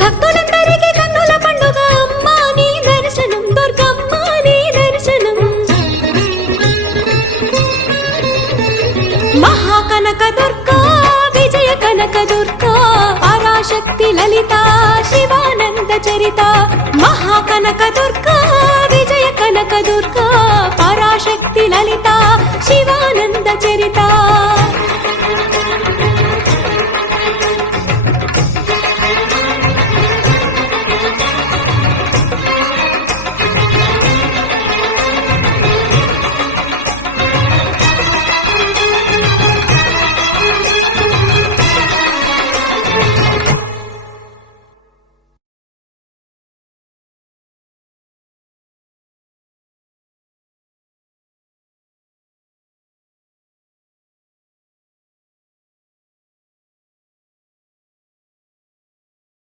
భక్తులందరికీ కన్నుల పండుగ అమ్మ నీ దర్శనం దుర్గమ్మ నీ దర్శనం మహాకనక దుర్గా విజయ కనక దుర్గా పరాశక్తి లలిత శివానంద చరిత మహాకనక దుర్గా విజయ కనక దుర్గా పరాశక్తి లలిత శివానంద చరిత